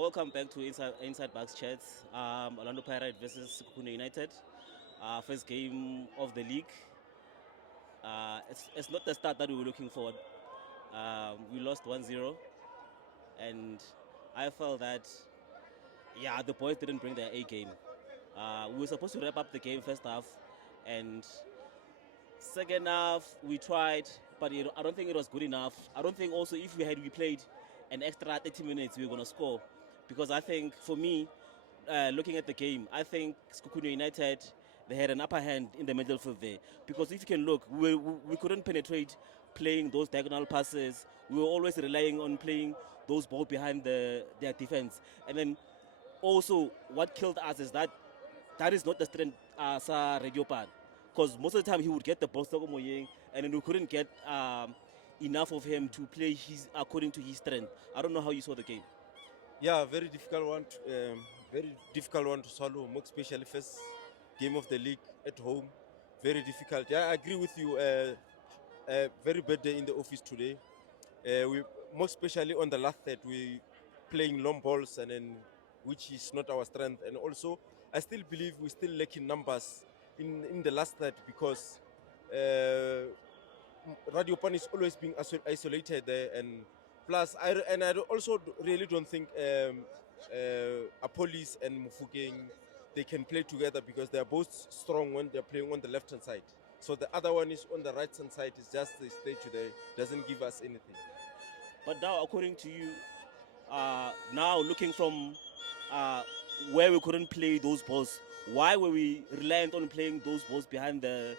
Welcome back to Inside Bucs Chats. Orlando Pirates versus Sekhukhune United. First game of the league. It's not the start that we were looking for. We lost 1-0, and I felt that, the boys didn't bring their A game. We were supposed to wrap up the game first half, and second half we tried, but I don't think it was good enough. I don't think also if we played an extra 30 minutes, we were going to score. Because I think, for me, looking at the game, I think Sekhukhune United, they had an upper hand in the middle field there. Because if you can look, we couldn't penetrate playing those diagonal passes. We were always relying on playing those balls behind their defense. And then also, what killed us is that is not the strength sa Radio Pan. Because most of the time he would get the ball and then we couldn't get enough of him to play according to his strength. I don't know how you saw the game. Yeah, very difficult one. Very difficult one to swallow, more especially first game of the league at home. Very difficult. Yeah, I agree with you. Very bad day in the office today. We more especially on the last third, we playing long balls and then which is not our strength. And also, I still believe we still lacking numbers in the last third because Radio Pan is always being isolated there and. Plus, I also really don't think Apolis and Mufugeng, they can play together because they are both strong when they're playing on the left-hand side. So the other one is on the right-hand side. It's just the stage there. Doesn't give us anything. But now, according to you, now looking from where we couldn't play those balls, why were we reliant on playing those balls behind their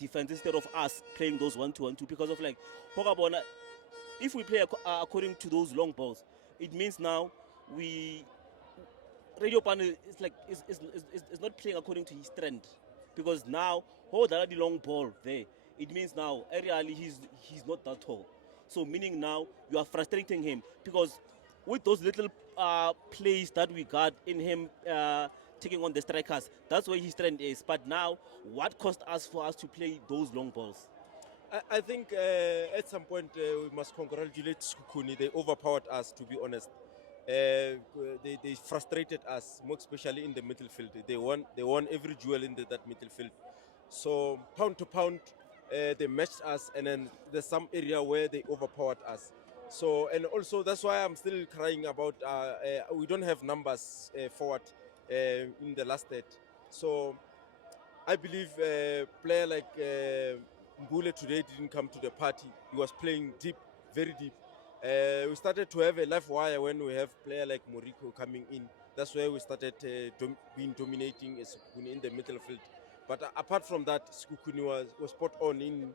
defense instead of us playing those 1-2-1-2? Because of like, Pogabona, if we play according to those long balls, it means now Radio Pan is not playing according to his strength. Because now, hold the long ball there, it means now, aerially, he's not that tall. So meaning now, you are frustrating him. Because with those little plays that we got in him taking on the strikers, that's where his strength is. But now, what cost us for us to play those long balls? I think at some point we must congratulate Sekhukhune. They overpowered us, to be honest. They frustrated us, more especially in the midfield. They won every duel in that midfield. So pound to pound, they matched us, and then there's some area where they overpowered us. So, and also that's why I'm still crying about we don't have numbers forward in the last third. So I believe a player like Mbule today didn't come to the party. He was playing deep, very deep. We started to have a live wire when we have player like Moriko coming in. That's where we started being dominating Sekhukhune in the midfield. But apart from that, Sekhukhune was spot on in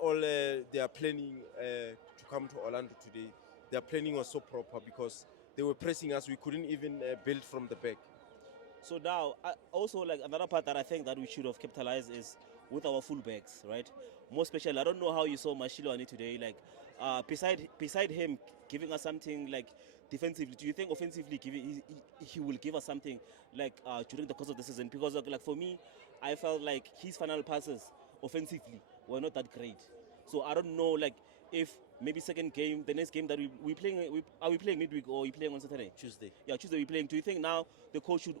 all their planning to come to Orlando today. Their planning was so proper because they were pressing us. We couldn't even build from the back. So now, also like another part that I think that we should have capitalized is with our fullbacks, right? More especially, I don't know how you saw Mashilo today. Like, beside him giving us something like defensively, do you think offensively he will give us something like during the course of the season? Because like for me, I felt like his final passes offensively were not that great. So I don't know like if maybe second game, the next game that we playing, are we playing midweek or are we playing on Saturday? Tuesday. Yeah, Tuesday we're playing. Do you think now the coach should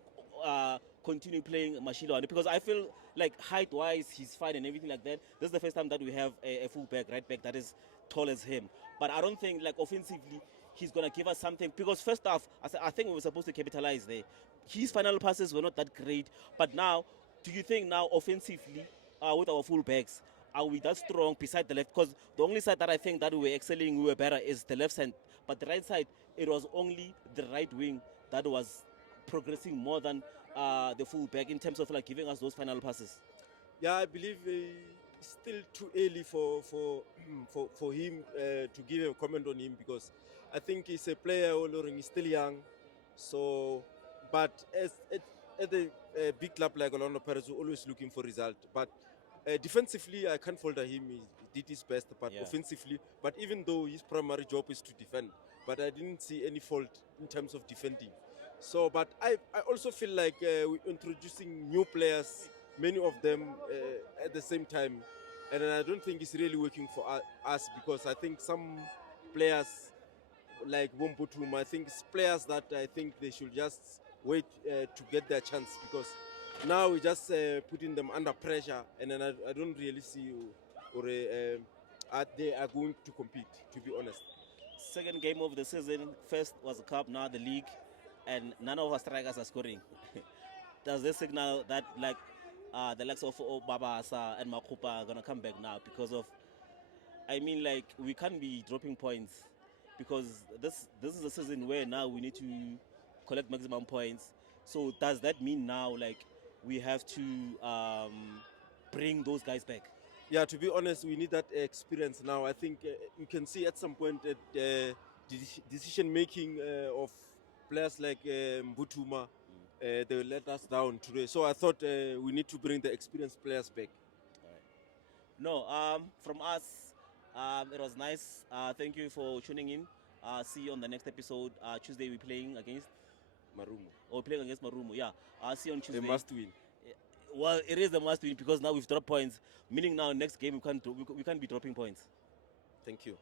continue playing Mashilo? Because I feel like height-wise, he's fine and everything like that. This is the first time that we have a full-back, right back, that is tall as him. But I don't think, like, offensively, he's going to give us something. Because first off, I think we were supposed to capitalize there. His final passes were not that great. But now, do you think now, offensively, with our full-backs, are we that strong beside the left? Because the only side that I think that we were excelling, we were better, is the left side. But the right side, it was only the right wing that was progressing more than the full-back in terms of like giving us those final passes. Yeah, I believe it's still too early for him to give a comment on him because I think he's a player who is still young. So, but at a big club like Orlando Pirates, we're always looking for result. But defensively, I can't fault him. He did his best. But offensively, but even though his primary job is to defend, but I didn't see any fault in terms of defending. So, but I also feel like we're introducing new players, many of them at the same time. And I don't think it's really working for us because I think some players, like Wombutum, I think it's players that I think they should just wait to get their chance, because now we're just putting them under pressure, and then I don't really see they are going to compete, to be honest. Second game of the season. First was the cup, now the league, and none of our strikers are scoring. Does this signal that like the likes of Baba Asa and Makupa are gonna come back now because of? I mean, like we can't be dropping points because this is a season where now we need to collect maximum points. So does that mean now like we have to bring those guys back? Yeah, to be honest, we need that experience now. I think you can see at some point that decision making of players like Mbutuma, they let us down today. So I thought we need to bring the experienced players back. No, from us, it was nice. Thank you for tuning in. See you on the next episode. Tuesday we're playing against Marumo. or playing against Marumo. Yeah, see you on Tuesday. They must win. Well, it is a must win because now we've dropped points. Meaning now next game we can't be dropping points. Thank you.